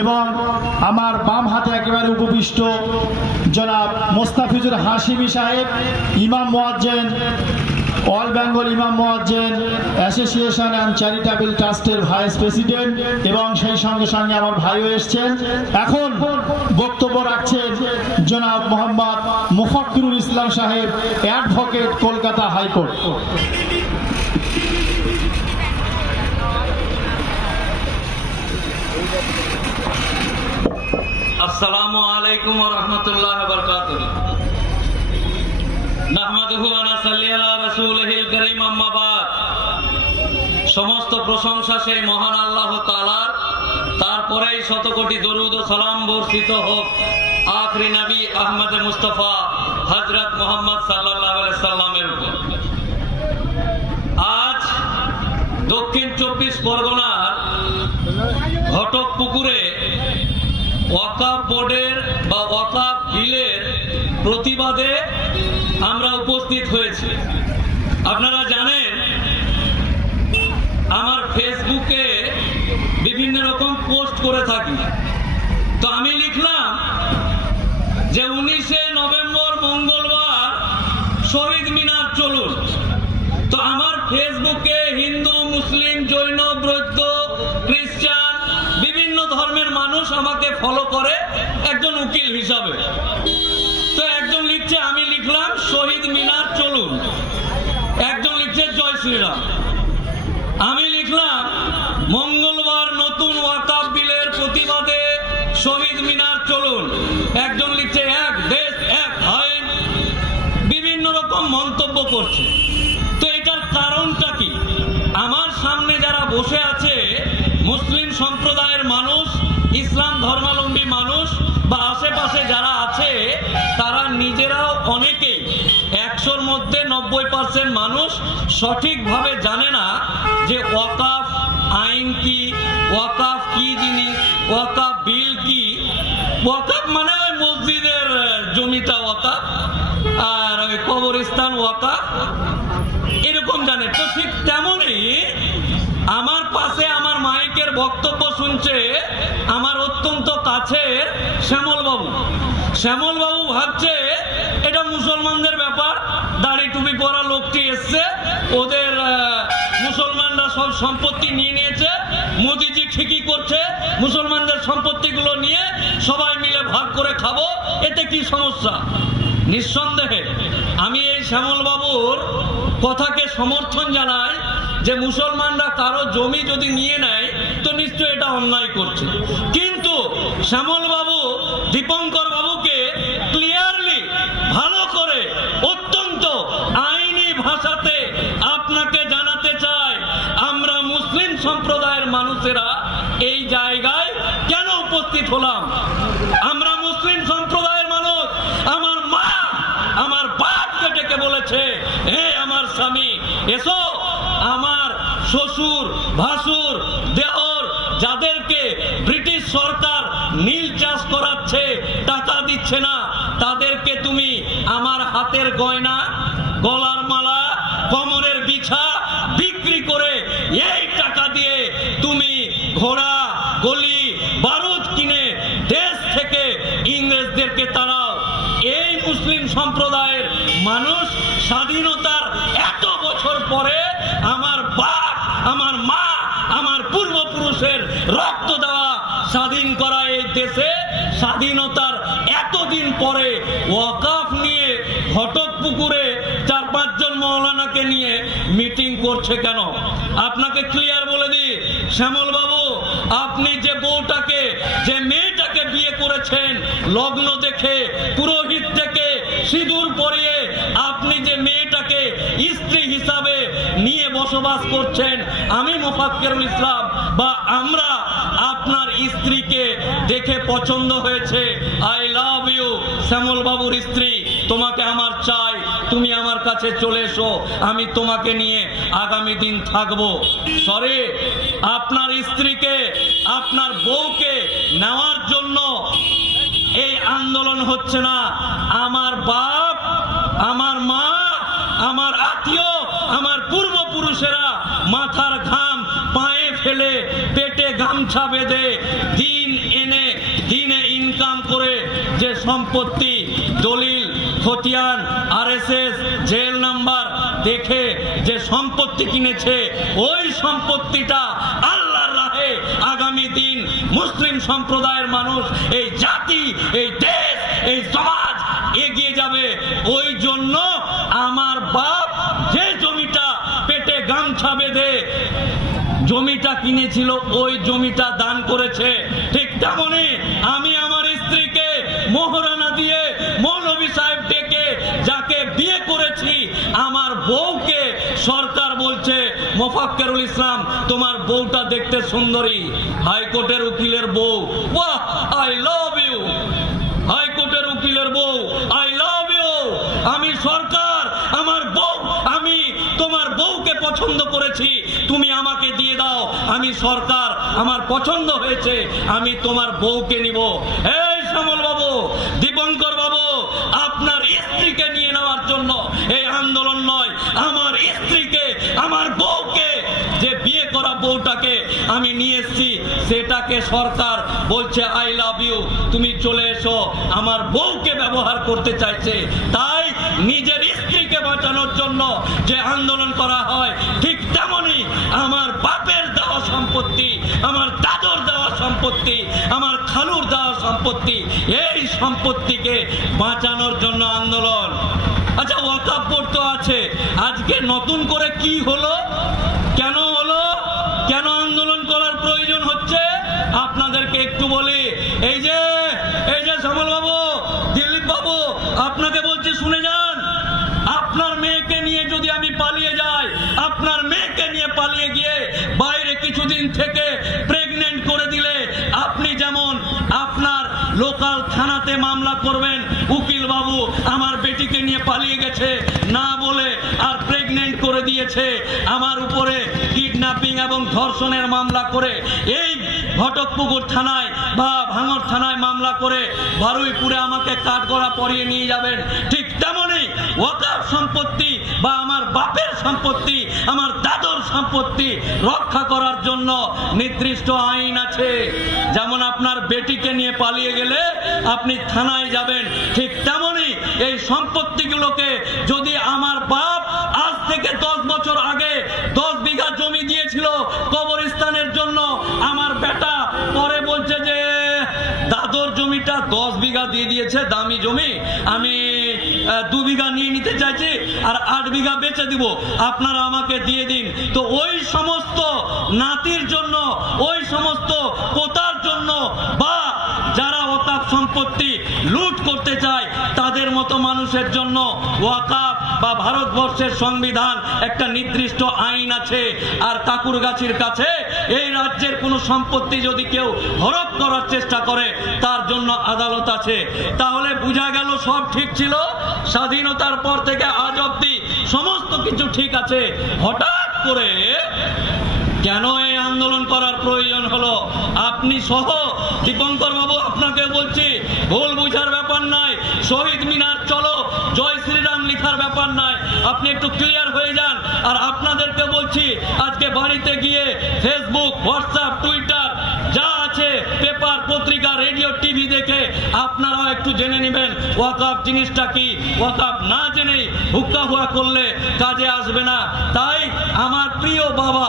এবং আমার বাম হাতে একেবারে উপবিষ্ট জনাব মোস্তাফিজুর হাশিমি সাহেব, ইমাম মুয়াজ্জিন, অল বেঙ্গল ইমাম মুয়াজ্জিন অ্যাসোসিয়েশন অ্যান্ড চ্যারিটেবল ট্রাস্টের ভাইস প্রেসিডেন্ট, এবং সেই সঙ্গে সঙ্গে আমার ভাইও এসছেন। এখন বক্তব্য রাখছেন জনাব মোহাম্মদ মুফাক্কিরুল ইসলাম সাহেব, অ্যাডভোকেট, কলকাতা হাইকোর্ট। আসসালামু আলাইকুম ওয়া রাহমাতুল্লাহি ওয়া বারাকাতুহু। নাহমাদুহু ওয়া নাসাল্লি আলা রাসূলিহিল কারীম, আম্মা বাদ। সমস্ত প্রশংসা সেই মহান আল্লাহ তাআলার, তারপরেই শতকোটি দরুদ ও সালাম বর্ষিত হোক আখরি নবী আহমদ মুস্তাফা হযরত মুহাম্মদ সাল্লাল্লাহু আলাইহি সাল্লামের উপর। আজ দক্ষিণ 24 পরগনার ঘটকপুকুরে ওয়াকফ বোর্ডের বা ওয়াকফ বিলের প্রতিবাদে আমরা উপস্থিত হয়েছি। আপনারা জানেন আমার ফেসবুকে বিভিন্ন রকম পোস্ট করে থাকি, তো আমি লিখলাম যে 19শে নভেম্বর মঙ্গলবার শহীদ মিনার চলুন। তো আমার ফেসবুকে হিন্দু, মুসলিম, জৈন, বৌদ্ধ, খ্রিস্টান বিভিন্ন ধর্মের মানুষ আমাকে ফলো করে একজন উকিল হিসাবে। তো একজন লিখছে, আমি লিখলাম শহীদ মিনার চলুন, একজন লিখছে জয় শ্রীরাম। আমি লিখলাম মঙ্গলবার নতুন ওয়াকফ বিলের প্রতিবাদে শহীদ মিনার চলুন, একজন লিখছে এক দেশ এক আইন। বিভিন্ন রকম মন্তব্য করছে। তো এটার কারণটা কি? আমার সামনে যারা বসে আছে মুসলিম সম্প্রদায়ের মানুষ, ইসলাম ধর্মাবলম্বী মানুষ বা আশেপাশে যারা আছে, তারা নিজেরাও অনেকেই 100-র মধ্যে 90% মানুষ সঠিকভাবে জানে না যে ওয়াকফ আইন কি, ওয়াকফ কি জিনিস, ওয়াকফ বিল কি। ওয়াকফ মানে ওই মসজিদের জমিটা ওয়াকফ, আর ওই কবরস্থান ওয়াকফ, এরকম জানে। তো ঠিক তেমনই আমার পাশে আমার মাইকের বক্তব্য শুনছে আমার অত্যন্ত কাছের শ্যামল বাবু। শ্যামল বাবু ভাবছে এটা মুসলমানদের ব্যাপার, দাড়ি টুপি পরা লোকটি এসছে, ওদের মুসলমানরা সব সম্পত্তি নিয়ে নিয়েছে, মোদিজি ঠিকই করছে, মুসলমানদের সম্পত্তিগুলো নিয়ে সবাই মিলে ভাগ করে খাবো, এতে কি সমস্যা? নিঃসন্দেহে আমি এই শ্যামল বাবুর কথাকে সমর্থন জানাই যে মুসলমানরা কারো জমি যদি নিয়ে নেয় তো নিশ্চয় এটা অন্যায় করছে। কিন্তু শ্যামল বাবু দীপঙ্কর বাবুকে ক্লিয়ারলি ভালো করে অত্যন্ত আইনি ভাষাতে আপনাকে জানাতে চাই, আমরা মুসলিম সম্প্রদায়ের মানুষেরা এই জায়গায় কেন উপস্থিত হলাম। আমরা মুসলিম সম্প্রদায়ের মানুষ। আমার মা আমার বাপকে ডেকে বলেছে, হে আমার স্বামী এসো। আমার শ্বশুর, ভাসুর, দেওর, যাদেরকে ব্রিটিশ সরকার নীল চাষ করাচ্ছে, টাকা দিচ্ছে না, তাদেরকে তুমি আমার হাতের গয়না, গলার মালা, কোমরের বিছা বিক্রি করে এই টাকা দিয়ে তুমি ঘোড়া, গলি, বারুদ কিনে দেশ থেকে ইংরেজদেরকে তাড়াও। এই মুসলিম সম্প্রদায়ের মানুষ স্বাধীনতার এত বছর পরে আমার বাপ, আমার মা, আমার পূর্বপুরুষের রক্ত দেওয়া স্বাধীন করা এই দেশে স্বাধীনতার এতদিন পরে ওয়াকফ নিয়ে ঘটকপুকুরে 4-5 জন মৌলানাকে নিয়ে মিটিং করছে কেন? আপনাকে ক্লিয়ার বলে দিই শ্যামল বাবু, আপনি যে বউটাকে, যে মেয়েটাকে বিয়ে করেছেন লগ্ন দেখে, পুরোহিত থেকে সিঁদুর পরিয়ে, আপনি যে মেয়েটাকে স্ত্রী হিসাবে নিয়ে বসবাস করছেন, আমি মুফাক্কিরুল ইসলাম বা আমরা আপনার স্ত্রীকে দেখে পছন্দ হয়েছে। আই লাভ ইউ শ্যামল বাবুর স্ত্রী, তোমাকে আমার চাই, তুমি আমার কাছে চলে এসো, আমি তোমাকে নিয়ে আগামী দিন থাকবো। সরি, আপনার স্ত্রীকে, আপনার বউকে নেওয়ার জন্য এই আন্দোলন হচ্ছে না। আমার বাপ, আমার মা, আমার আত্মীয়, আমার পূর্বপুরুষেরা মাথার ঘাম পায়ে ফেলে, পেটে গামছা বেঁধে দিন যে সম্পত্তি, দলিল, খতিয়ান, আরএসএস, জেল নাম্বার দেখে যে সম্পত্তি কিনেছে, ওই সম্পত্তিটা আল্লাহর রাহে আগামী দিন মুসলিম সম্প্রদায়ের মানুষ, এই জাতি, এই দেশ, এই সমাজ এগিয়ে যাবে। ওই জন্য আমার বাপ যে জমিটা পেটে গামছা বেঁধে জমিটা কিনেছিল, ওই জমিটা দান করেছে। ঠিক তেমনি আমি আমার স্ত্রীকে মোহরানা দিয়ে মৌলভী সাহেব ডেকে যাকে বিয়ে করেছি, আমার বউকে সরকার বলছে মোফাক্কেরুল ইসলাম তোমার বউটা দেখতে সুন্দরী। হাইকোর্টের উকিলের বউ, ওয়াহ আই লাভ ইউ। হাইকোর্টের উকিলের বউ, আই লাভ ইউ। আমি সরকার, আমার বউ, আমি তোমার বউকে পছন্দ করেছি, তুমি আমাকে দিয়ে দাও। আমি সরকার, আমার পছন্দ হয়েছে, আমি তোমার বউকে নিব। এই শ্যামল বাবু, দীপঙ্কর বাবু, আপনার স্ত্রীকে নিয়ে নেওয়ার জন্য এই আন্দোলন নয়, আমার স্ত্রীকে, আমার বউকে, যে বিয়ে করা বউটাকে আমি নিয়ে এসেছি, সেটাকে সরকার বলছে আই লাভ ইউ, তুমি চলে এসো। আমার বউকে ব্যবহার করতে চাইছে। তাই নিজের স্ত্রীকে বাঁচানোর জন্য যে আন্দোলন করা হয়, ঠিক তেমনি আমার বাপের দেওয়া সম্পত্তি, আমার দাদুর দেওয়া সম্পত্তি, আমার খালুর দেওয়া সম্পত্তি, এই সম্পত্তিকে বাঁচানোর জন্য আন্দোলন। আচ্ছা, ওয়াকফ বোর্ড তো আছে, আজকে নতুন করে কি হলো, কেন হলো, কেন আন্দোলন করার প্রয়োজন হচ্ছে আপনাদেরকে একটু বলি। এই যে শ্যামল বাবু, দিলীপ বাবু, আপনাকে বলছি শুনে যান। আপনার মেয়েকে নিয়ে যদি আমি পালিয়ে যাই, আপনার মেয়েকে নিয়ে পালিয়ে গিয়ে বাইরে কিছুদিন থেকে প্রেগনেন্ট করে দিলে, আপনি যেমন আপনার লোকাল থানাতে মামলা করবেন, উকিল বাবু আমার বেটিকে নিয়ে পালিয়ে গেছে না বলে আর প্রেগনেন্ট করে দিয়েছে, আমার উপরে কিডন্যাপিং এবং ধর্ষণের মামলা করে এই ঘটকপুকুর থানায় বা ভাঙড় থানায় মামলা করে বারুইপুরে আমাকে কাঠগড়া পরিয়ে নিয়ে যাবেন। ঠিক তেমনি ওয়াকফ সম্পত্তি বা আমার বাপের সম্পত্তি, আমার দাদুর সম্পত্তি রক্ষা করার জন্য নির্দিষ্ট আইন আছে। যেমন আপনার বেটিকে নিয়ে পালিয়ে গেলে আপনি থানায় যাবেন, ঠিক তেমনি এই সম্পত্তিগুলোকে যদি আমার বাপ আজ থেকে 10 বছর আগে 10 বিঘা জমি দিয়েছিল কবরস্থানের জন্য, আমার বেটা পরে বলছে যে দাদুর জমিটা 10 বিঘা দিয়ে দিয়েছে, দামি জমি, আমি 2 বিঘা নিয়ে নিতে চাইছি আর 8 বিঘা বেচে দিব, আপনারা আমাকে দিয়ে দিন। তো ওই সমস্ত নাতির জন্য, ওই সমস্ত পোতার জন্য, বা যারা ওয়াকফ সম্পত্তি লুট করতে চায় তাদের মতো মানুষের জন্য ওয়াকফ বা ভারতবর্ষের সংবিধান একটা নির্দিষ্ট আইন আছে। আর কাকুরগাছির কাছে এই রাজ্যের কোনো সম্পত্তি যদি কেউ হরপ করার চেষ্টা করে, তার জন্য আদালত আছে। তাহলে বোঝা গেল সব ঠিক ছিল, স্বাধীনতার পর থেকে আজ অবধি সমস্ত কিছু ঠিক আছে। হঠাৎ করে কেন এই আন্দোলন করার প্রয়োজন হলো? আপনি সহ দীপঙ্কর বাবু, আপনাকে বলছি, ভুল বুঝার ব্যাপার নাই। শহীদ মিনার চলো জয় শ্রীরাম লিখার ব্যাপার নাই, আপনি একটু ক্লিয়ার হয়ে যান। আর আপনাদেরকে বলছি, আজকে বাড়িতে গিয়ে ফেসবুক, হোয়াটসঅ্যাপ, টুইটার যা আছে, পেপার, পত্রিকা, রেডিও, টিভি দেখে আপনারাও একটু জেনে নেবেন ওয়াকফ জিনিসটা কি। ওয়াকফ না জেনেই হুক্কা হুয়া করলে কাজে আসবে না। তাই আমার প্রিয় বাবা,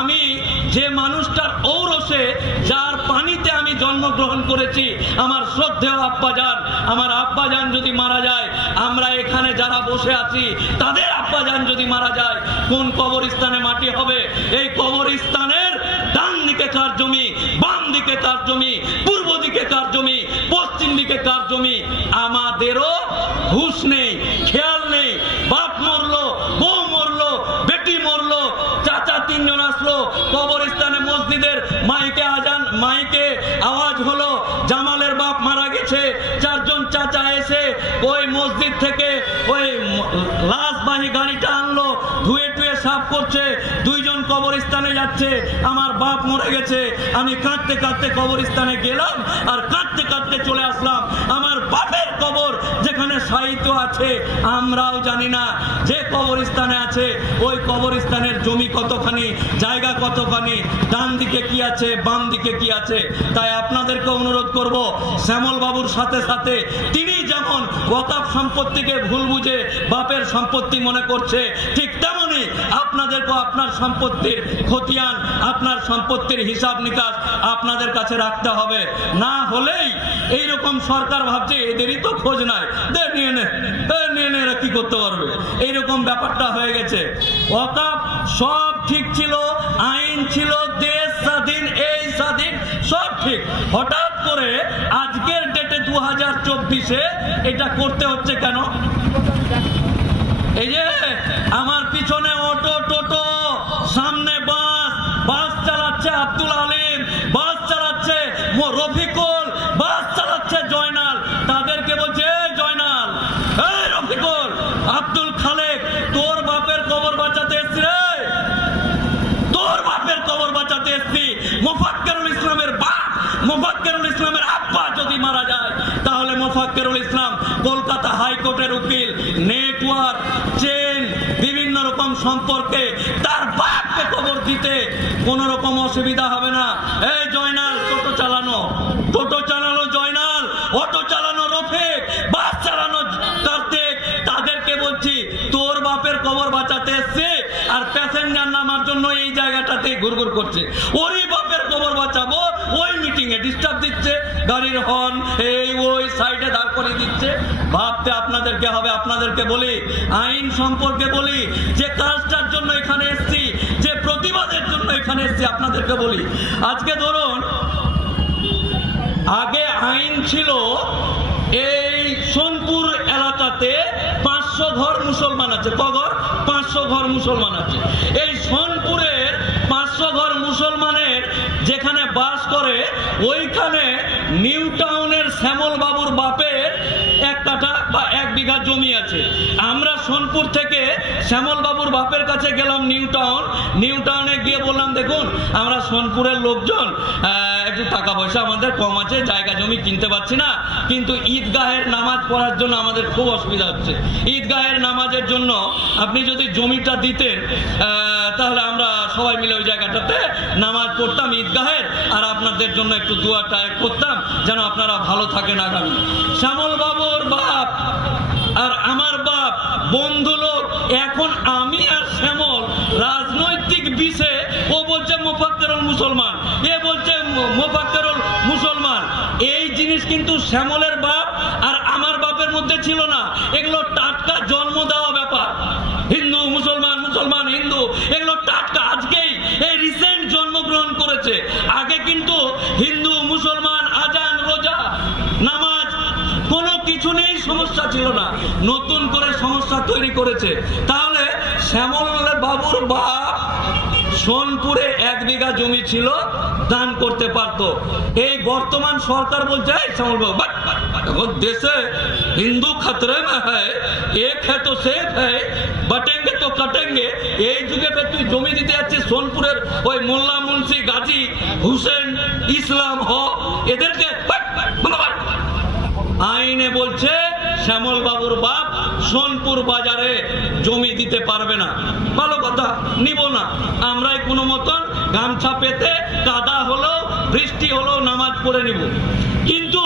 আমি যে মানুষটার ঔরসে, যার পানিতে আমি জন্মগ্রহণ করেছি, আমার শ্রদ্ধেয় আব্বাজান, আমার আব্বাজান যদি মারা যায়, আমরা এখানে যারা বসে আছি তাদের আব্বাজান যদি মারা যায়, কোন কবরস্থানে মাটি হবে? এই কবরস্থানের ডান দিকে কার জমি, বাম দিকে কার জমি, পূর্ব দিকে কার জমি, পশ্চিম দিকে কার জমি, আমাদেরও হুঁশ নেই, খেয়াল নেই। বাপ মরলো, বউ মরলো, বেটি মরলো, চাচা 3 জন আসলো কবরস্থানে, মসজিদের মাইকে আওয়াজ হলো জামালের বাপ মারা গেছে। 4 জন চাচা এসে ওই মসজিদ থেকে ওই লাশবাহী গাড়িটা আনলো, ধুয়ে টুয়ে সাফ করছে। 2 জন কবরস্থানে যাচ্ছে, আমার বাপ মরে গেছে। আমি কাঁদতে কাঁদতে কবরস্থানে গেলাম আর কাঁদতে কাঁদতে চলে আসলাম। আমার বাপের কবর যেখানে শায়িত আছে আমরাও জানি না। যে কবরস্থানে আছে ওই কবরস্থানের জমি কতখানি, জায়গা কতখানি, ডান দিকে কি আছে, বাম দিকে কি আছে। তাই আপনাদেরকে অনুরোধ করব, শ্যামল বাবুর সাথে সাথে তিনি যেমন ওয়াকফ সম্পত্তিকে ভুল বুঝে বাপের সম্পত্তি মনে করছে, ঠিক তেমনি আপনাদেরকেও আপনার সম্পত্তির খতিয়ান, আপনার সম্পত্তির হিসাব নিকাশ আপনাদের কাছে রাখতে হবে। না হলেই এইরকম সরকার ভাবছে এদেরই তো খোঁজ নাই, নিয়ে নে এরা কি করতে পারবে, এইরকম ব্যাপারটা হয়ে গেছে। ওয়াকফ সব ঠিক ছিল, আইন ছিল, দেশ স্বাধীন, এই স্বাধীন, সব ঠিক। হঠাৎ করে আজকের ডেটে 2024-এ এটা করতে হচ্ছে কেন? এই যে আমার পিছনে অটো, টোটো, সামনে বাস চালাচ্ছে আব্দুল আলিম, বাস চালাচ্ছে রফিকুল, বাস চালাচ্ছে জয়নাল। তাদেরকে বলছে, এই জয়নাল, এই রফিকুল, আব্দুল খালেক, তোর বাপের কবর বাঁচাতে এসছি রে, তোর বাপের কবর বাঁচাতে এসছি। মোফাক্কেরুল ইসলামের বাপ, মোফাক্কেরুল ইসলামের আব্বা যদি মারা যায় তাহলে মোফাক্কেরুল ইসলাম কলকাতা হাইকোর্টের উকিল, নেটওয়ার্ক, চেন, বিভিন্ন রকম সম্পর্কে তার বাপকে কবর দিতে কোন রকম অসুবিধা হবে না। এই জয়নাল, টোটো চালানো জয়নাল, অটো চালানো রফিক, বাস চালানো কার্তিক, তাদেরকে বলছি তোর বাপের কবর বাঁচাতে এসছে আর প্যাসেঞ্জার নামার জন্য এই জায়গাটাতে ঘুরঘুর করছে। ওরই বাপের কবর বাঁচাবো, ওই মিটিং এ ডিস্টার্ব দিচ্ছে, গাড়ির হর্ন এই ওই সাইডে দাঁড় করিয়ে দিচ্ছে। ভাবতে আপনাদেরকে হবে। আপনাদেরকে বলি, আইন সম্পর্কে বলি, যে কাজটার জন্য এখানে এসছি, যে প্রতিবাদের জন্য এখানে এসছি, আপনাদেরকে বলি। আজকে ধরুন, আগে আইন ছিল এই সোনপুর এলাকাতে 500 ঘর মুসলমান আছে। কঘর? 500 ঘর মুসলমান আছে। এই সোনপুরের 500 ঘর মুসলমানের যেখানে বাস করে, ওইখানে নিউ টাউনের শ্যামল বাবুর বাপের 1 কাঠা বা 1 বিঘা জমি আছে। আমরা সোনপুর থেকে শ্যামল বাবুর বাপের কাছে গেলাম নিউ টাউনে গিয়ে বললাম, দেখুন আমরা সোনপুরের লোকজন, একটু টাকা পয়সা আমাদের কম আছে, জায়গা জমি কিনতে পারছি না, কিন্তু ঈদগাহের নামাজ পড়ার জন্য আমাদের খুব অসুবিধা হচ্ছে। ঈদগাহের নামাজের জন্য আপনি যদি জমিটা দিতেন তাহলে আমরা সবাই মিলে ওই জায়গাটাতে নামাজ পড়তাম ঈদগাহের, আর আপনাদের জন্য একটু দোয়াটা করতাম যেন আপনারা ভালো থাকেন আগামী। শ্যামল বাবুর বাপ আর আমার বাপ বন্ধু লোক। এখন আমি আর শ্যামল রাজনৈতিক বিষয়ে, ও বলছে মোফাক্কেরুল মুসলমান, এ বলছে মোফাক্কেরুল মুসলমান। এই জিনিস কিন্তু শ্যামলের বাপ আর আমার বাপের মধ্যে ছিল না। এগুলো টাটকা জন্ম দেওয়া ব্যাপার। হিন্দু মুসলমান, মুসলমান হিন্দু, এগুলো টাটকা আজকেই এই রিসেন্ট জন্মগ্রহণ করেছে। আগে কিন্তু হিন্দু মুসলমান, আজান, রোজা, নামাজ, কোনো কিছু নেই, সমস্যা ছিল না। নতুন করে সমস্যা তৈরি করেছে। তাহলে শ্যামল বাবুর বাপ সোনপুরে 1 বিঘা জমি ছিল, দান করতে পারত। এই বর্তমান সরকার বলছে, শ্যামল বাবু এখন দেশে হিন্দু খতরে মে হ্যায়, এক হ্যায় তো সেফ হ্যায়, বটেঙ্গে তো কাটেঙ্গে। এই যুগে তুই জমি দিতে যাচ্ছিস সোনপুরের ওই মোল্লা মুন্সি গাজী হুসেন ইসলাম হক, এদেরকে আইনে বলছে শ্যামল বাবুর বাপ সোনপুর বাজারে জমি দিতে পারবে না। ভালো কথা, নিব না। আমরাই কোনো মতন গামছা পেতে, কাদা হলো, বৃষ্টি হলো, নামাজ পড়ে নিব। কিন্তু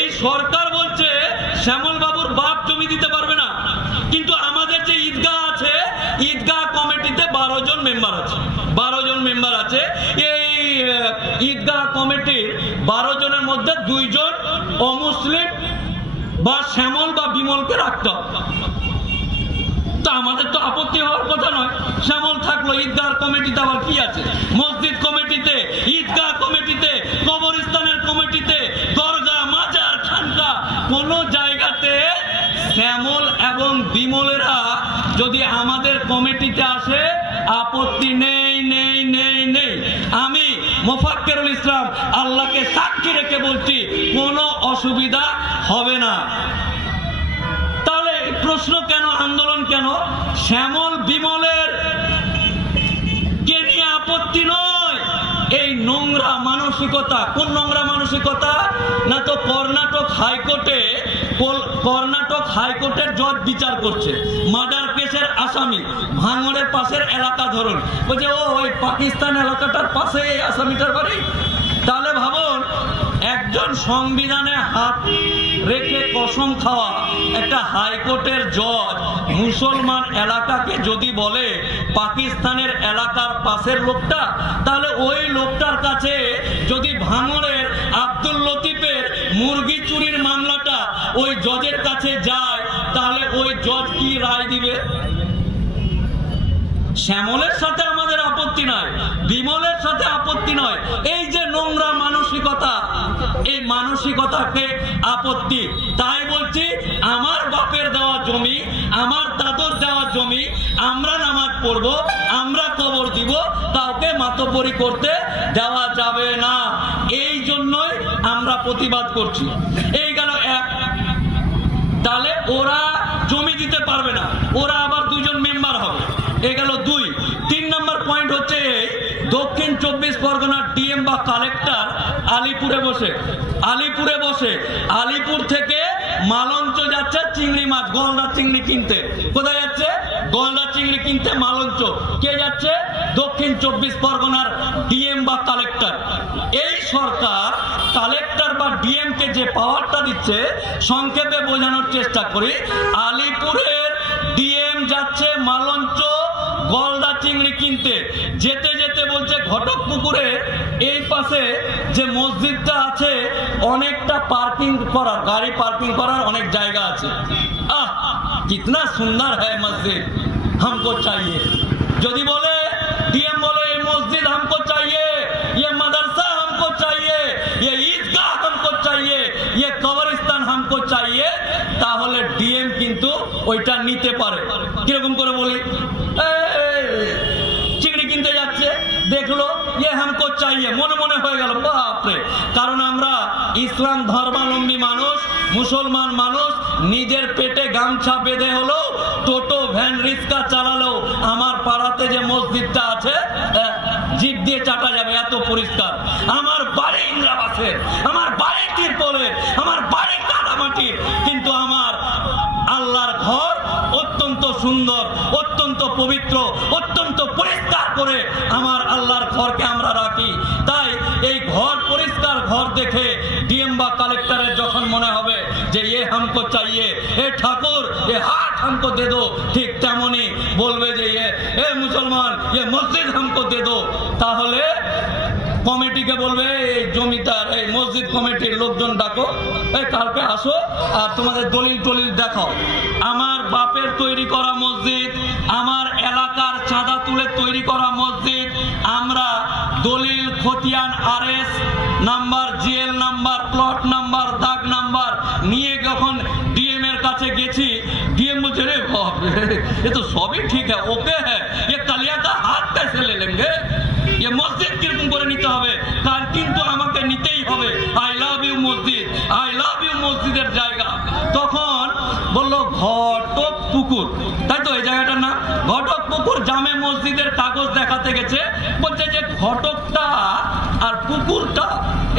এই সরকার বলছে শ্যামল বাবুর বাপ জমি দিতে পারবে না। কিন্তু আমাদের যে ঈদগাহ আছে, ঈদগাহ কমিটিতে 12 জন মেম্বার আছে। 12 জন মেম্বার আছে। এই ঈদগাহ কমিটির 12 জনের মধ্যে 2 জন অমুসলিম বা শ্যামল বা বিমলকে রাখতে হবে। তা আমাদের তো আপত্তি হওয়ার কথা নয়। শ্যামল থাকলো, ঈদগাহ কমিটিতে আবার কি আছে? মসজিদ কমিটিতে, ঈদগাহ কমিটিতে, কবরস্থানের কমিটিতে, দরগা, মাজার, খানকা, কোন জায়গাতে শ্যামল এবং বিমলেরা যদি আমাদের কমিটিতে আসে আপত্তি নেই, নেই, নেই, নেই। আমি মোফাক্কেরুল ইসলাম আল্লাহকে সাক্ষী রেখে বলছি, কোনো অসুবিধা হবে না। তাহলে প্রশ্ন কেন, আন্দোলন কেন? শ্যামল বিমলের কে নিয়ে আপত্তি নয়, এই নোংরা মানসিকতা। কোন নোংরা মানসিকতা? না তো কর্ণাটক কর্ণাটক হাইকোর্টের জজ বিচার করছে, মার্ডার কেসের আসামি, ভাঙড়ের পাশের এলাকা ধরুন, বলছে ও ওই পাকিস্তান এলাকাটার পাশে এই আসামিটার বাড়ি। তাহলে ভাবুন, একজন সংবিধানে হাত রেখে কসম খাওয়া একটা হাইকোর্টের জজ মুসলমান এলাকাকে যদি বলে পাকিস্তানের এলাকার পাশের লোকটা, তাহলে ওই লোকটার কাছে যদি ভাঙড়ের আব্দুল লতিফের মুরগি চুরির মামলাটা ওই জজের কাছে যায়, তাহলে ওই জজ কি রায় দিবে? শ্যামলের সাথে আমাদের আপত্তি নয়, বিমলের সাথে আপত্তি নয়, এই যে নোংরা মানসিকতা, এই মানসিকতাকে আপত্তি। তাই বলছি, আমার বাপের দেওয়া জমি, আমার দাদুর দেওয়া জমি, আমরা নামাজ পড়বো, আমরা কবর দিব, কাউকে মাতব্বরি করতে দেওয়া যাবে না। এই জন্যই আমরা প্রতিবাদ করছি। এই গেল এক। তাহলে ওরা জমি দিতে পারবে না, ওরা আবার দুজন মেম্বার হবে, এ গেল দুই। 3 নম্বর পয়েন্ট হচ্ছে, দক্ষিণ 24 পরগনার ডিএম বা কালেক্টর আলিপুরে বসে আলিপুর থেকে মালঞ্চ যাচ্ছে চিংড়ি মাছ, গলদা চিংড়ি কিনতে। কোথায় যাচ্ছে? গলদা চিংড়ি কিনতে মালঞ্চ। কে যাচ্ছে? দক্ষিণ 24 পরগনার ডিএম বা কালেক্টর। এই সরকার কালেক্টর বা ডিএম কে যে পাওয়ারটা দিচ্ছে, সংক্ষেপে বোঝানোর চেষ্টা করি, আলিপুরের ডিএম যাচ্ছে মালঞ্চ গলদা চিংড়ি কিনতে। যেতে যেতে বলছে ঘটকপুকুরে এই পাশে যে মসজিদটা আছে, অনেকটা পার্কিং করার, গাড়ি পার্কিং করার অনেক জায়গা আছে। আহ, কিতনা সুন্দর হ্যায় মসজিদ, हमको चाहिए। যদি বলে ডিএম বলে এই মসজিদ हमको चाहिए, ये मदरसा हमको चाहिए, ये ईदगाह हमको चाहिए, ये কবরস্থান हमको चाहिए, তাহলে ডিএম কিন্তু ওইটা নিতে পারে। কিরকম করে বলি, চিংড়ি কিনতে যাচ্ছে, দেখলো ये हमको चाहिए, মনে মনে হয়ে গেল বাপরে। কারণ আমরা ইসলাম ধর্মাবলম্বী মানুষ, মুসলমান মানুষ, নিজের পেটে গামছা বেঁধে হলো টোটো ভ্যান রিক্সা চালালেও আমার পাড়াতে যে মসজিদটা আছে জিভ দিয়ে চাটা যাবে, এত পরিষ্কার। আমার বাড়ি ইন্দ্রাবাসের, আমার বাড়ি তিরপলের, আমার বাড়ি কাদামাটির, কিন্তু আমার আল্লাহর ঘর অত্যন্ত সুন্দর, অত্যন্ত পবিত্র, অত্যন্ত পরিষ্কার করে আমার আল্লাহর ঘরকে আমরা রাখি। তাই এই ঘর পরিষ্কার ঘর দেখে ডিএম বা কালেক্টরের যখন মনে হবে যে ये हमको चाहिए, এ ঠাকুর ये हाथ हमको दे दो, ঠিক তেমনই বলবে যে এ মুসলমান ये মসজিদ हमको दे दो। তাহলে কমিটিকে বলবে এই জমিটার, এই মসজিদ কমিটির লোকজন ডাকো, এই কালকে আসো আর তোমাদের দলিল টলিল দেখাও। আমার বাপের তৈরি করা মসজিদ, আমার এলাকার চাঁদা তুলে তৈরি করা মসজিদ, আমরা দলিল খতিয়ান RS number, GL number, plot number, দাগ নাম্বার নিয়ে যখন ডিএম এর কাছে গেছি, ডিএম বলছে রে বাপ রে, ये तो सभी ठीक है, ओके है, ये कलिया का हाथ कैसे ले लेंगे, ये মসজিদ কিরকম করে নিতে হবে, কার কিন্তু আমাকে নিতেই হবে। আই লাভ ইউ মসজিদ, আই লাভ ইউ মসজিদের জায়গা। তখন বললো ঘটক পুকুর, তাই তো এই জায়গাটার নাম ঘটক পুকুর। জামে মসজিদের কাগজ দেখাতে গেছে, বলছে যে ঘটকটা আর পুকুরটা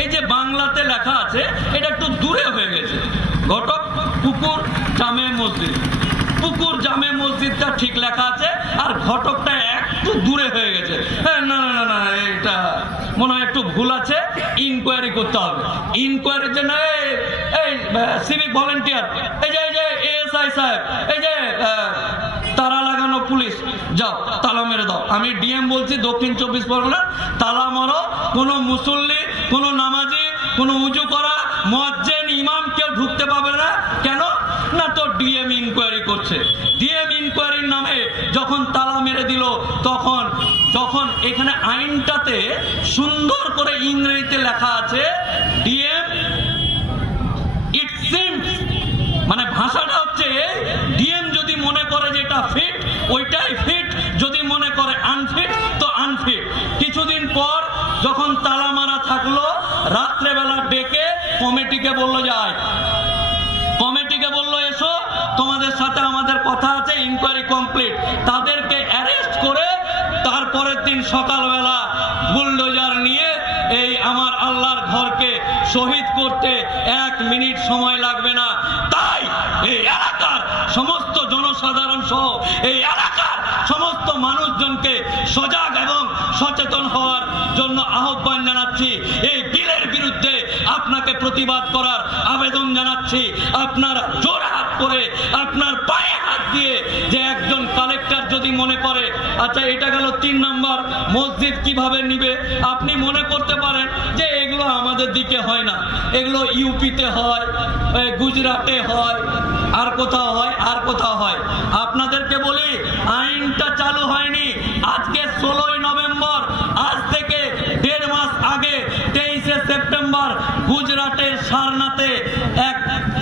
এই যে বাংলাতে লেখা আছে এটা একটু দূরে হয়ে গেছে। ঘটক পুকুর জামে মসজিদ, পুকুর জামে মসজিদটা ঠিক লেখা আছে আর ঘটকটা একটু দূরে হয়ে গেছে। না না না, এটা মনে হয় একটু ভুল আছে, ইনকোয়ারি করতে হবে। ইনকোয়ারির জন্য এই সিভিক ভলেন্টিয়ার, এই যে এএসআই সাহেব, এই যে তালা লাগানো পুলিশ, যাও তালা মেরে দাও। আমি ডিএম বলছি দক্ষিণ 24 পরগনা, তালা মারো। কোনো মুসল্লি, কোনো নামাজি, কোনো উজু করা মুয়াজ্জিন, ইমাম কেউ ঢুকতে পাবে না। কেন না, তো ডিএম ইনকোয়ারি করছে। ডিএম ইনকোয়ারির নামে যখন তালা মেরে দিল, তখন এখানে আইনটাতে সুন্দর করে ইংরেজিতে লেখা আছে ডিএম ইট সিমস, মানে ভাষাটা হচ্ছে ডিএম যদি মনে করে যে এটা ফিট ওইটাই ফিট, যদি মনে করে আনফিট তো আনফিট। কিছুদিন পর যখন তালা মারা থাকলো, রাত্রেবেলা ডেকে কমিটিকে বললো যায়, কমিটিকে বললো এসো তোমাদের সাথে আমাদের কথা আছে, ইনকোয়ারি কমপ্লিট। তাদেরকে অ্যারেস্ট করে তারপরের দিন সকালবেলা বুলডোজার নিয়ে এই আমার আল্লাহর ঘরকে শহীদ করতে 1 মিনিট সময় লাগবে না। তাই এই এলাকার সমস্ত জনসাধারণ সহ এই এলাকার সমস্ত মানুষজনকে সজাগ এবং সচেতন হওয়ার জন্য আহ্বান জানাচ্ছি। এই বিলের বিরুদ্ধে আপনাকে প্রতিবাদ করার আবেদন জানাচ্ছি। আপনারা জোরহাত করে আপনার পায়ে হাত দিয়ে, যে একজন কালেক্টর যদি মনে করে আচ্ছা এটা গেল 3 নম্বর মসজিদ কিভাবে নিবে, আপনি মনে করতে পারেন যে এগুলো আমাদের দিকে হয় না, এগুলো ইউপিতে হয়, গুজরাটে হয়, আর কোথাও হয়, আর কোথাও হয়। আপনাদেরকে বলি আইনটা চালু হয়নি আজকে 16ই নভেম্বর, আজ থেকে 1.5 মাস আগে 23শে সেপ্টেম্বর গুজরাটের সারনাথে এক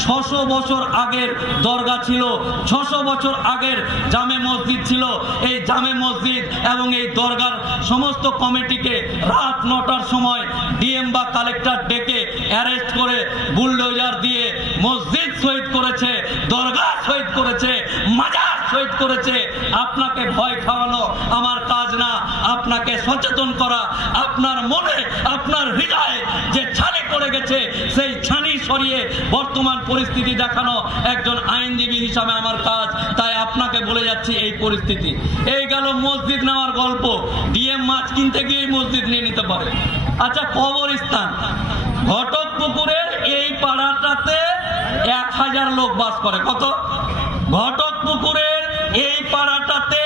600 বছর আগের দরগা ছিল, 600 বছর আগের জামে মসজিদ ছিল। এই জামে মসজিদ এবং এই দরগার সমস্ত কমিটিকে রাত 9টার সময় ডিএম বা কালেক্টর ডেকে অ্যারেস্ট করে বুলডোজার দিয়ে মসজিদ শহীদ করেছে, দরগা শহীদ করেছে, মাজার শহীদ করেছে। আপনাকে ভয় খাওয়ানো আমার কাজ না, আপনাকে সচেতন করা, আপনার মনে আপনার হৃদয়ে যে ছানি পড়ে গেছে সেই ছানি সরিয়ে বর্তমান পরিস্থিতি দেখানো একজন আইনজীবী হিসাবে আমার কাজ। তাই আপনাকে বলে যাচ্ছি এই পরিস্থিতি। এই গেল মসজিদ নেওয়ার গল্প। ডিএম মাছ কিনতে গিয়ে মসজিদ নিয়ে নিতে পারে। আচ্ছা, কবরস্থান ঘটকপুকুরের এই পাড়াটাতে 1000 লোক বাস করে। কত? ঘটকপুকুরের এই পাড়াটাতে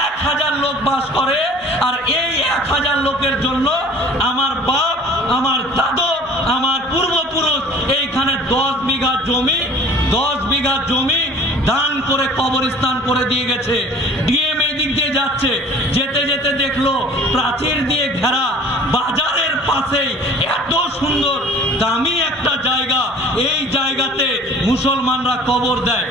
1000 লোক বাস করে। আর এই 1000 লোকের জন্য আমার বাপ, আমার দাদু, আমার পূর্বপুরুষ এইখানে 10 বিঘা জমি দান করে কবরস্থান করে দিয়ে গেছে। ডিএম এই দিক দিয়ে যাচ্ছে, যেতে যেতে দেখলো প্রাচীর দিয়ে ঘেরা বাজারের পাশেই এত সুন্দর দামি একটা জায়গা, এই জায়গাতে মুসলমানরা কবর দেয়।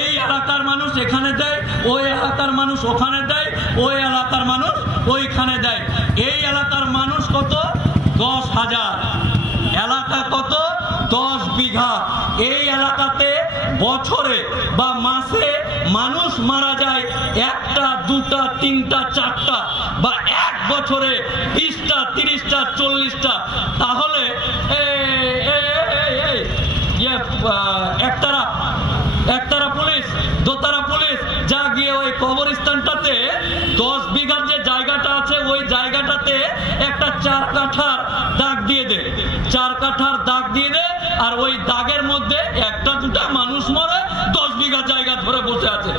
এই এলাকার মানুষ এখানে দেয়, ওই এলাকার মানুষ ওখানে দেয়, ওই এলাকার মানুষ ওইখানে দেয়। এই এলাকার মানুষ কত? 10,000। এলাকা কত? 10 বিঘা। এই এলাকাতে বছরে বা মাসে মানুষ মারা যায় 1টা, 2টা, 3টা, 4টা, বা 1 বছরে 20টা, 30টা, 40টা। তাহলে একতারা পুলিশ, দোতারা পুলিশ যা গিয়ে ওই কবরস্থানটাতে 10 বিঘার যে জায়গাটা আছে ওই জায়গাটাতে একটা 4 কাঠার দাগ দিয়ে দে, 4 কাঠার দাগ দিয়ে দে। আর ওই দাগের মধ্যে 1টা 2টা মানুষ মরে 10 বিঘা জায়গা ধরে বসে আছে।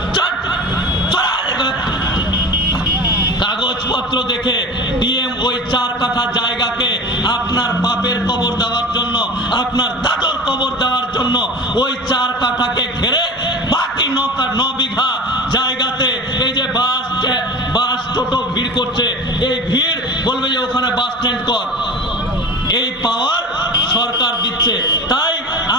কাগজপত্র দেখে ডিএম ওই 4 কাঠা জায়গাকে আপনার বাপের কবর দেওয়ার জন্য, আপনার দাদুর কবর দেওয়ার জন্য ওই 4 কাঠাকে ঘিরে বাকি 9 বিঘা জায়গাতে এই যে বাস টোটো ভিড় করছে, এই ভিড় বলবে যে ওখানে বাস স্ট্যান্ড কর। এই পাওয়ার সরকার দিচ্ছে। তাই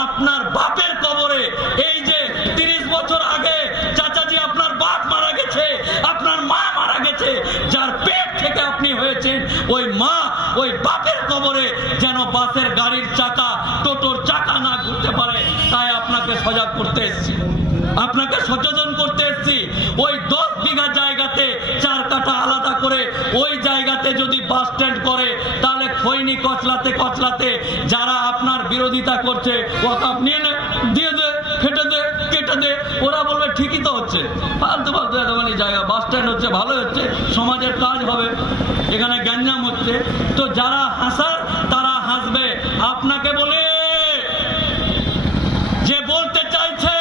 আপনার বাপের কবরে এই যে 30 বছর আগে চাচাজি আপনার বাপ মারা গেছে, আপনার মা মারা গেছে, যার পেট থেকে আপনি হয়েছেন, ওই মা ওই বাপের কবরে যেন বাসের গাড়ির চাকা, টোটোর চাকা না ঘুরতে পারে। তাই আপনাকে সজাগ করতে এসেছি, আপনাকে সচেতন করতে এসেছি। ওই 10 বিঘা জায়গাতে 4 কাঠা আলাদা করে ওই জায়গাতে যদি বাস স্ট্যান্ড করে, তাহলে খৈনি কচলাতে যারা আপনার বিরোধিতা করছে ওয়াকফ নিয়ে নে, দিয়ে দে, কেটে দে, ওরা বলবে ঠিকই তো হচ্ছে, ফালতু এতখানি জায়গা, বাস স্ট্যান্ড হচ্ছে, ভালো হচ্ছে, সমাজের কাজ হবে, এখানে গ্যাঞ্জাম হচ্ছে। তো যারা হাসার তারা হাসবে। আপনাকে বলে যে বলতে চাইছে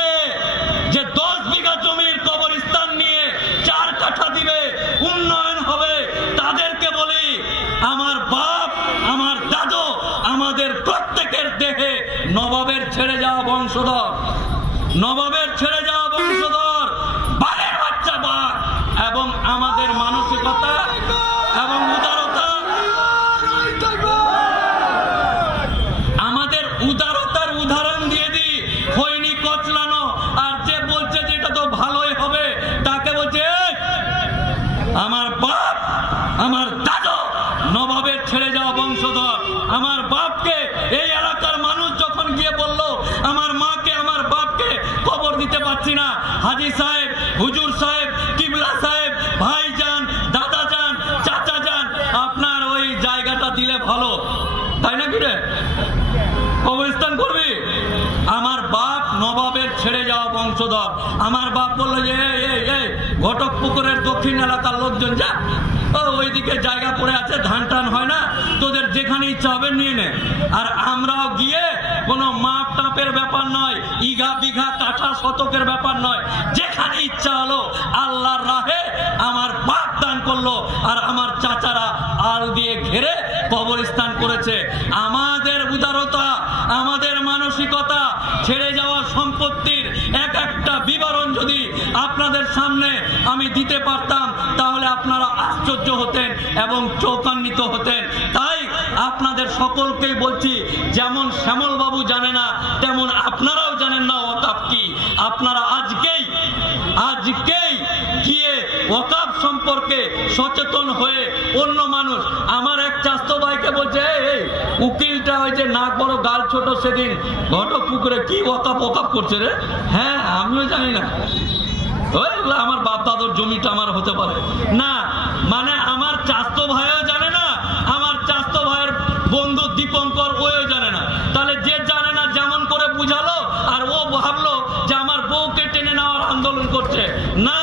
যে 10 বিঘা জমির কবরস্থান নিয়ে 4 কাঠা দিবে, উন্নয়ন হবে, তাদেরকে বলি আমার বাপ, আমার দাদু, আমাদের প্রত্যেকের দেহে নবাবের ছেড়ে যাওয়া বংশধর, বালের বাচ্চা বাঘ, এবং আমাদের মানসিকতা এবং উদারতার উদাহরণ দিয়ে দিই। খৈনি কচলানো আর যে বলছে যে এটা তো ভালোই হবে, তাকে বলছে আমার বাপ, আমার দাদু নবাবের ছেড়ে যাওয়া বংশধর। আমার বাপকে এই এলাকার মানুষ যখন গিয়ে বলল আমার মাকে, আমার বাপকে কবর দিতে পারছি না, হাজি সাহেব, হুজুর সাহেব, কিবলা সাহেব, ভাইজান, দাদা যান, চাচা যান, আপনার ওই জায়গাটা দিলে ভালো নবাবের ছেড়ে যাওয়া বংশধর। আমার বাপ বললো যে এই ঘটক পুকুরের দক্ষিণ এলাকার লোকজন যা, ওইদিকে জায়গা পড়ে আছে, ধান টান হয় না, তোদের যেখানে ইচ্ছা হবে নিয়ে নে। আর আমরাও গিয়ে কোনো মাপ টাপের ব্যাপার নয়, ইঘা বিঘা কাঠা শতকের ব্যাপার নয়, যেখানে ইচ্ছা হলো আল্লাহর রাহে আমার বাপ দান করলো, আর আমার চাচারা আল দিয়ে ঘেরে কবরস্থান করেছে। আমাদের উদারতা, আমাদের মানসিকতা, ছেড়ে যাওয়া সম্পত্তির এক একটা বিবরণ যদি আপনাদের সামনে আমি দিতে পারতাম তাহলে আপনারা আশ্চর্য হতেন এবং চৌকান্বিত হতেন। তাই আপনাদের সকলকেই বলছি, যেমন শ্যামল বাবু জানে না তেমন আপনারাও জানেন না ওয়াকাফ কি। আপনারা আজকেই গিয়ে ওয়াকাফ সম্পর্কে সচেতন হয়ে অন্য মানুষ, আমার এক চাস্তো ভাইকে বলছে এই উকিলটা ওই যে নাক বড় গাল ছোট সেদিন ঘটক পুকুরে কি ওয়াকাফ করছে রে। হ্যাঁ আমিও জানি না, আমার বাপ দাদুর জমিটা আমার হতে পারে না, মানে আমার চাস্তো ভাইও জানে না, আমার চাস্তো ভাইয়ের বন্ধু দীপঙ্কর ওও জানে না। তাহলে যে জানে না যেমন করে বুঝালো, আর ও ভাবলো যে আমার বউকে টেনে নেওয়ার আন্দোলন করছে। না,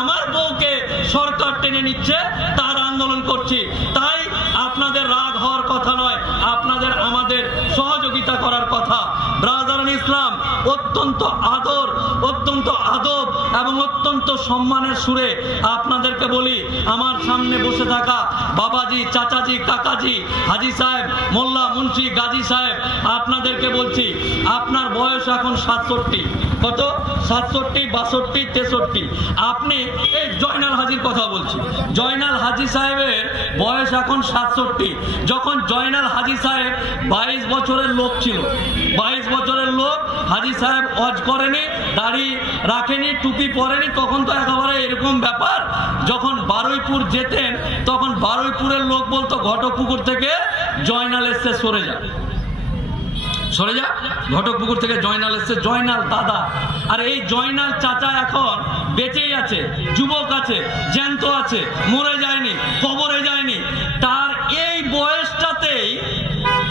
আমার বউকে সরকার টেনে নিচ্ছে তার আন্দোলন করছি। তাই আপনাদের রাগ হওয়ার কথা নয়, আপনাদের আমাদের সহযোগিতা করার কথা। ব্রাদারান ইসলাম অত্যন্ত আদর, অত্যন্ত আদব এবং অত্যন্ত সম্মানের সুরে আপনাদেরকে বলি, আমার সামনে বসে থাকা বাবাজি, চাচাজি, কাকাজি, হাজি সাহেব, মোল্লা, মুন্সি, গাজী সাহেব, আপনাদেরকে বলছি আপনার বয়স এখন 67। কত? 67, 62, 63। আপনি এই জয়নাল হাজির কথা বলছি, জয়নাল হাজি সাহেবের বয়স এখন 67। যখন জয়নাল হাজি সাহেব 22 বছরের লোক ছিল, 22 বছরের লোক, হাজি সাহেব হজ করেনি, দাড়ি রাখেনি, টুপি পরেনি, তখন তো একেবারে এরকম ব্যাপার। যখন বারুইপুর যেতেন তখন বারুইপুরের লোক বলতো ঘটকপুকুর থেকে জয়নাল এসছে, সরে যা সরে যা, ঘটকপুকুর থেকে জয়নাল এসছে, জয়নাল দাদা। আর এই জয়নাল চাচা এখন বেঁচেই আছে, যুবক আছে, জ্যান্ত আছে, মরে যায়নি, কবরে যায়নি। তার এই বয়সটাতেই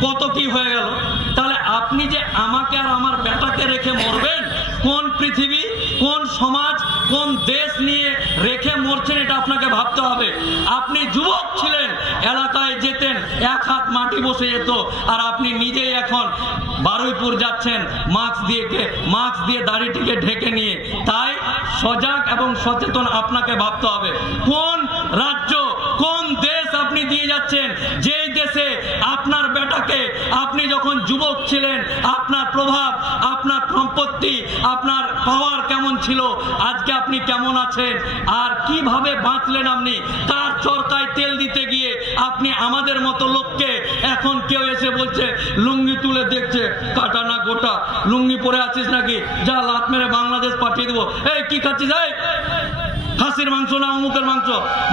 কত কি হয়ে গেল। তাহলে আপনি যে আমাকে আর আমার বেটাকে রেখে মরবেন, কোন পৃথিবী, কোন সমাজ, কোন দেশ নিয়ে রেখে মরছেন এটা আপনাকে ভাবতে হবে। আপনি যুবক ছিলেন, এলাকায় যেতেন, এক হাত মাটি বসে যেত, আর আপনি নিজেই এখন বারুইপুর যাচ্ছেন মাস্ক দিয়ে দাড়িটিকে ঢেকে নিয়ে। তাই সজাগ এবং সচেতন আপনাকে ভাবতে হবে, কোন রাজ্য, কোন দেশ আপনি দিয়ে যাচ্ছেন। যেই দেশে আপনার বেটাকে আপনি যখন যুবক ছিলেন, আপনার প্রভাব, আপনার সম্পত্তি, আপনার পাওয়ার কেমন ছিল, আজকে আপনি কেমন আছেন, আর কিভাবে বাঁচলেন আপনি, তার চরকায় তেল দিতে গিয়ে আপনি আমাদের মতো লোককে এখন কেউ এসে বলছে লুঙ্গি তুলে দেখছে, কাটা না গোটা, লুঙ্গি পরে আছিস নাকি, যা লাত মেরে বাংলাদেশ পাঠিয়ে দেবো, এই কি খাচ্ছিস, এই খাসির মাংস না অমুকের মাংস,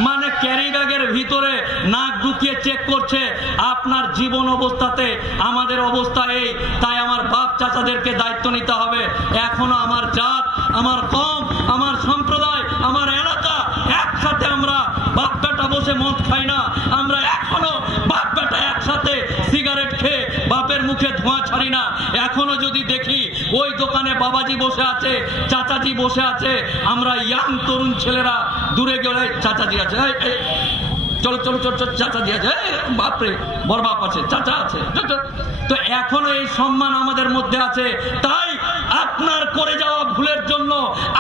মানে ক্যারি ব্যাগের ভিতরে নাক ঢুকিয়ে চেক করছে। আপনার জীবন অবস্থাতে আমাদের অবস্থা এই। তাই আমার বাপ চাচাদেরকে দায়িত্ব নিতে হবে। এখনো আমার জাত, আমার কম, আমার সম্প্রদায়, আমার এলাকা একসাথে আমরা বাপ বেটা বসে মদ খাই না, আমরা এখনো বাপ বেটা একসাথে সিগারেট খেয়ে বাপের মুখে ধোঁয়া ছাড়ি না। এখনো যদি দেখি ওই দোকানে বাবাজি বসে আছে, চাচাজি বসে আছে, আমরা ইয়াং তরুণ ছেলেরা দূরে গেলে চাচাজি আছে, চলো চলো চলো চলো, চাচাজি আছে, বাপরে বড় বাপ আছে, চাচা আছে, তো এখনো এই সম্মান আমাদের মধ্যে আছে। তাই আপনার করে যাওয়া ভুলের জন্য,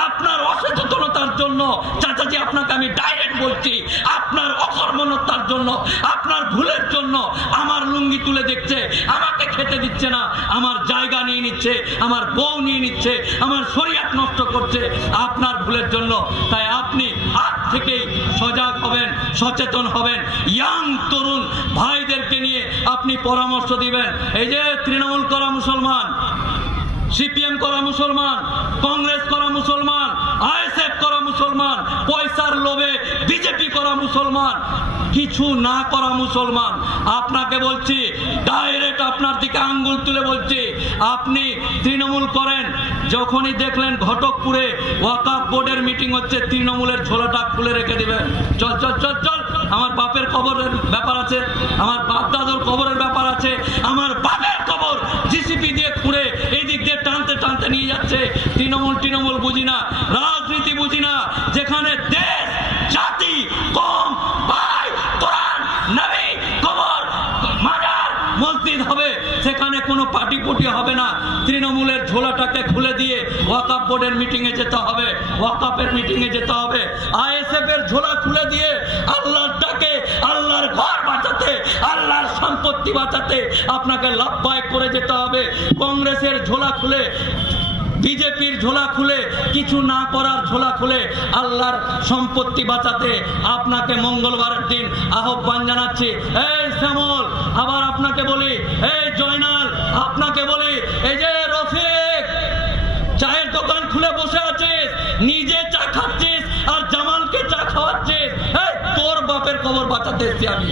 আপনার অসচেতনতার জন্য, চাচাজি আপনাকে আমি ডাইরেক্ট বলছি, আপনার অকর্মণ্যতার জন্য, আপনার ভুলের জন্য আমার লুঙ্গি তুলে দেখছে, আমাকে খেতে দিচ্ছে না, আমার জায়গা নিয়ে নিচ্ছে, আমার বউ নিয়ে নিচ্ছে, আমার শরীয়ত নষ্ট করছে, আপনার ভুলের জন্য। তাই আপনি আজ থেকেই সজাগ হবেন, সচেতন হবেন, ইয়াং তরুণ ভাইদেরকে নিয়ে আপনি পরামর্শ দিবেন। এই যে তৃণমূল করা মুসলমান, সিপিএম করা মুসলমান, কংগ্রেস করা মুসলমান, আইএসএফ করা মুসলমান, পয়সার লোভে বিজেপি করা মুসলমান, কিছু না করা মুসলমান, আপনাকে বলছি, ডাইরেক্ট আপনার দিকে আঙ্গুল তুলে বলছি, আপনি তৃণমূল করেন। যখনই দেখলেন ঘটকপুরে ওয়াকাফ বোর্ডের মিটিং হচ্ছে, তৃণমূলের ঝোলাটা খুলে রেখে দিবেন। চল চল চল চল, আমার বাপের কবরের ব্যাপার আছে, আমার বাপ দাদুর কবরের ব্যাপার আছে, আমার বাপের কবর জিসিপি দিয়ে খুঁড়ে এই দিক দিয়ে টানতে টানতে টানতে নিয়ে যাচ্ছে। তৃণমূল বুঝি না, রাজনীতি বুঝি না, যেখানে দেশ, জাতি, কম, ভাই, কোরআন, নবী, কবর, মাজার, মসজিদ হবে, সেখানে কোনো পার্টি হবে না। তৃণমূলের ঝোলাটাকে খুলে দিয়ে ওয়াকাফ বোর্ডের মিটিংয়ে যেতে হবে, ওয়াকাফের মিটিংয়ে যেতে হবে। আইএসএফ এর ঝোলা খুলে দিয়ে আল্লাহর ডাকে, আল্লাহর ঘর বাঁচাতে, আল্লাহর সম্পত্তি বাঁচাতে আপনাকে লাভবাহিক করে যেতে হবে। কংগ্রেসের ঝোলা খুলে, বিজেপির ঝোলা খুলে, কিছু না করার ঝোলা খুলে আল্লাহর সম্পত্তি বাঁচাতে আপনাকে মঙ্গলবারের দিন আহ্বান জানাচ্ছি। এই শ্যামল, আবার আপনাকে বলি, এই জয়নাল, আপনাকে বলি, এই যে রফিক, চায়ের দোকান খুলে বসে আছিস, নিজে চা খাচ্ছিস আর জামালকে চা খাওয়াচ্ছিস। এই তোর বাপের কবর বাঁচাতে এসেছি আমি,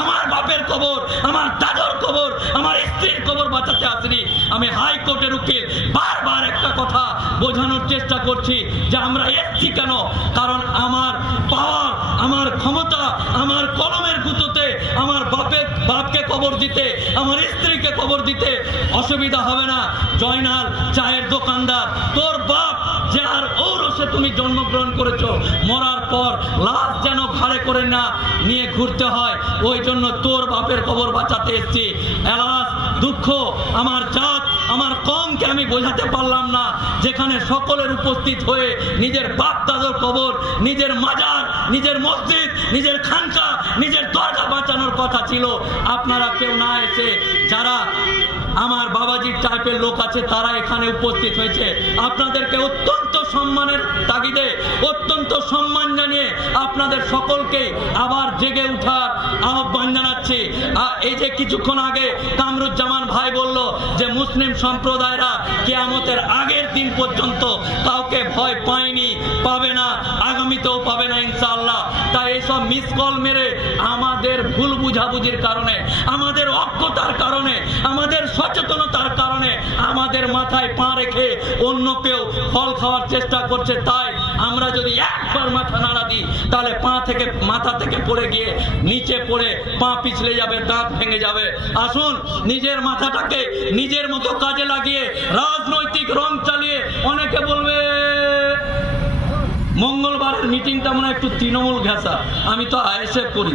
আমার বাপের কবর, আমার দাদুর কবর, আমার স্ত্রীর কবর বাঁচাতে আসিনি। আমি হাইকোর্টের উকিল, বারবার একটা কথা বোঝানোর চেষ্টা করছি যে আমরা এসছি কেন। কারণ আমার পাওয়ার, আমার ক্ষমতা, আমার কলমের গুঁতোতে আমার বাপকে কবর দিতে, আমার স্ত্রীকে কবর দিতে অসুবিধা হবে না। জয়নাল, চায়ের দোকানদার, তোর বাপ যে আর ঔরসে তুমি জন্মগ্রহণ করেছো, মরার পর লাশ যেন ঘাড়ে করে না নিয়ে ঘুরতে হয়, ওই জন্য তোর বাপের কবর বাঁচাতে এসেছি। এলাস, দুঃখ, আমার জাত, আমার কমকে আমি বোঝাতে পারলাম না, যেখানে সকলের উপস্থিত হয়ে নিজের বাপ দাদুর কবর, নিজের মাজার, নিজের মসজিদ, নিজের খানকা, নিজের দরগা বাঁচানোর কথা ছিল, আপনারা কেউ না এসে যারা আমার বাবাজির টাইপের লোক আছে তারা এখানে উপস্থিত হয়েছে। আপনাদেরকে অত্যন্ত সম্মানের তাগিদে, অত্যন্ত সম্মান জানিয়ে আপনাদের সকলকে আবার জেগে উঠার আহ্বান জানাচ্ছি। এই যে কিছুক্ষণ আগে কামরুজ্জামান ভাই বলল যে মুসলিম সম্প্রদায়রা কিয়ামতের আগের দিন পর্যন্ত কাউকে ভয় পায়নি, পাবে না, আগামীতেও পাবে না ইনশাআল্লাহ। তাই এইসব মিস কল মেরে আমাদের ভুল বুঝাবুঝির কারণে, আমাদের অজ্ঞতার কারণে, আমাদের সচেতনতার কারণে আমাদের মাথায় পা রেখে অন্য কেউ ফল খাওয়ার চেষ্টা করছে। তাই আমরা যদি একবার মাথা নাড়া দিই তাহলে মাথা থেকে পড়ে গিয়ে নিচে পড়ে পা পিছলে যাবে, দাঁত ভেঙে যাবে। আসুন নিজের মাথাটাকে নিজের মতো কাজে লাগিয়ে রাজনৈতিক রং চালিয়ে, অনেকে বলবে মঙ্গলবারের মিটিংটা মনে একটু তৃণমূল ঘেঁষা, আমি তো আইএসএফ করি,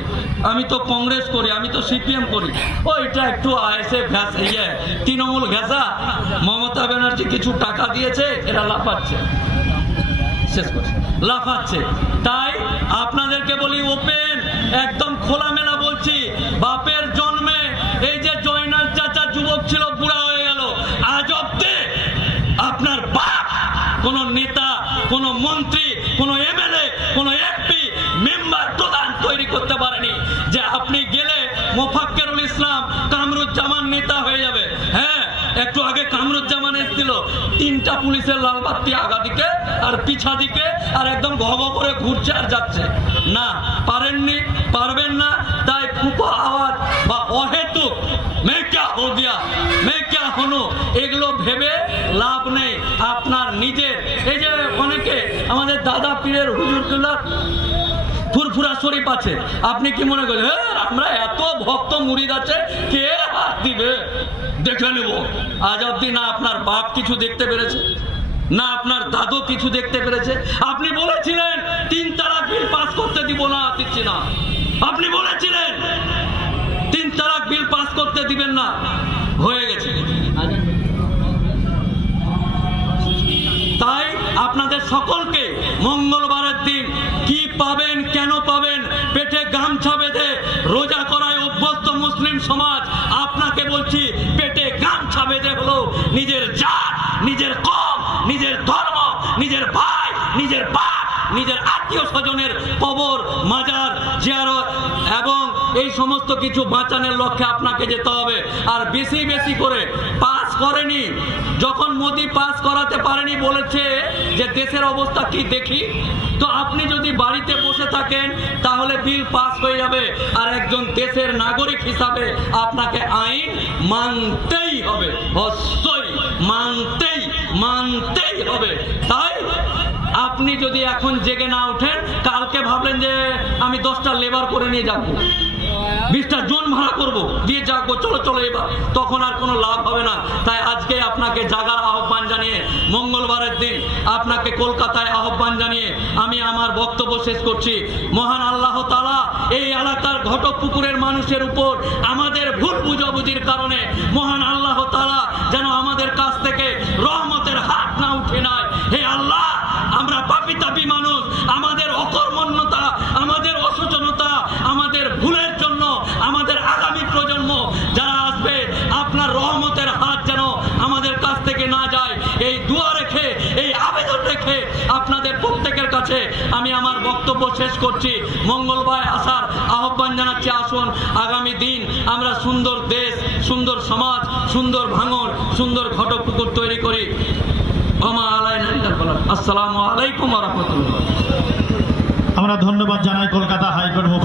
আমি তো কংগ্রেস করি, আমি তো সিপিএম করি, ওইটা একটু আইএসএফ ঘেঁষা, তৃণমূল ঘেঁষা। মমতা ব্যানার্জি কিছু টাকা দিয়েছে, এরা লাফাচ্ছে, শেষ করছে, লাফাচ্ছে। তাই আপনাদেরকে বলি, ওপেন একদম খোলামেলা বলছি, বাপের জন্মে এই যে জয়নাল চাচা যুবক ছিল, বুড়া হয়ে গেল, আজ অব্দি আপনার বাপ কোন নেতা, কোন মন্ত্রী, কোন এমএলএ, কোন এমপি, মেম্বার, প্রধান তৈরি করতে পারেনি যে আপনি গেলে মোফাক্কেরুল ইসলাম, কামরুজ্জামান নেতা হয়ে যাবে। হ্যাঁ, একটু আগে কামরুজ্জামান এসেছিল, 3টা পুলিশের লাল বাতি আগা দিকে আর পিছা দিকে, আর একদম ঘ করে ঘুরছে আর যাচ্ছে। না, পারেননি, পারবেন না। তাই ফুপো আওয়াজ বা অহেতুক মে ক্যা হো গিয়া, মে ক্যা হনু, এগুলো ভেবে লাভ নেই। আপনার নিজের, এই যে অনেকে আমাদের দাদা পীরের হুজুরগুল্লাহ ফুরফুরা শরীফ আছে, আপনি কি মনে করেন আমরা এত ভক্ত মুরিদ আছে, কে হাত দিবে, দেখে নেব? আজ অব্দি না আপনার বাপ কিছু দেখতে পেরেছে, না আপনার দাদু কিছু দেখতে পেরেছে। আপনি বলেছিলেন 3 তালাক বিল পাস করতে দিব না, দিচ্ছি না। আপনি বলেছিলেন 3 তালাক বিল পাস করতে দিবেন না, হয়ে গেছে। তাই আপনাদের সকলকে মঙ্গলবারের দিন কি পাবেন, কেন পাবেন, পেটে গামছা বেঁধে রোজা করায় অভ্যস্ত মুসলিম সমাজ, আপনাকে বলছি পেটে গামছা বেঁধে হলো নিজের জাত, নিজের কম, নিজের ধর্ম, নিজের ভাই, নিজের বাপ, নিজের আত্মীয় স্বজনের কবর, মাজার, জিয়ারত এবং এই সমস্ত কিছু বাঁচানোর লক্ষ্যে আপনাকে যেতে হবে। আর বেশি বেশি করে পাস করেনি, যখন মোদি পাস করাতে পারেনি, বলেছে যে দেশের অবস্থা কি দেখি, তো আপনি যদি বাড়িতে বসে থাকেন তাহলে বিল পাস হয়ে যাবে। আর একজন দেশের নাগরিক হিসাবে আপনাকে আইন মানতেই হবে, অবশ্যই মানতেই হবে। তাই আপনি যদি এখন জেগে না ওঠেন, কালকে ভাবলেন যে আমি 10টা লেবার করে নিয়ে যাবো, 20টা জন ভাড়া করবো, দিয়ে যাবো, চলো এবার, তখন আর কোনো লাভ হবে না। তাই আজকে আপনাকে জাগার আহ্বান জানিয়ে জানিয়ে মঙ্গলবারের দিন আপনাকে কলকাতায় আহ্বান জানিয়ে আমি আমার বক্তব্য শেষ করছি। মহান আল্লাহ তাআলা এই এলাকার ঘটকপুকুরের মানুষের উপর আমাদের ভুল বুঝাবুঝির কারণে মহান আল্লাহ তাআলা যেন আমাদের কাছ থেকে রহমতের হাত না উঠে নেয়। হে আল্লাহ, আমরা পাপী তাপী মানুষ, আমাদের অকর্মণ্যতা, আমাদের অসচেতনতা, আমাদের ভুলের জন্য আমাদের আগামী প্রজন্ম যারা আসবে আপনার রহমতের হাত যেন আমাদের কাছ থেকে না যায়, এই দোয়া রেখে, এই আবেদন রেখে আপনাদের প্রত্যেকের কাছে আমি আমার বক্তব্য শেষ করছি। মঙ্গলবার আসার আহ্বান জানাচ্ছি। আসুন আগামী দিন আমরা সুন্দর দেশ, সুন্দর সমাজ, সুন্দর ভাঙর, সুন্দর ঘটপুকুর তৈরি করি। আসসালামু আলাইকুম ওয়া রাহমাতুল্লাহ। আমরা ধন্যবাদ জানাই কলকাতা হাইকোর্ট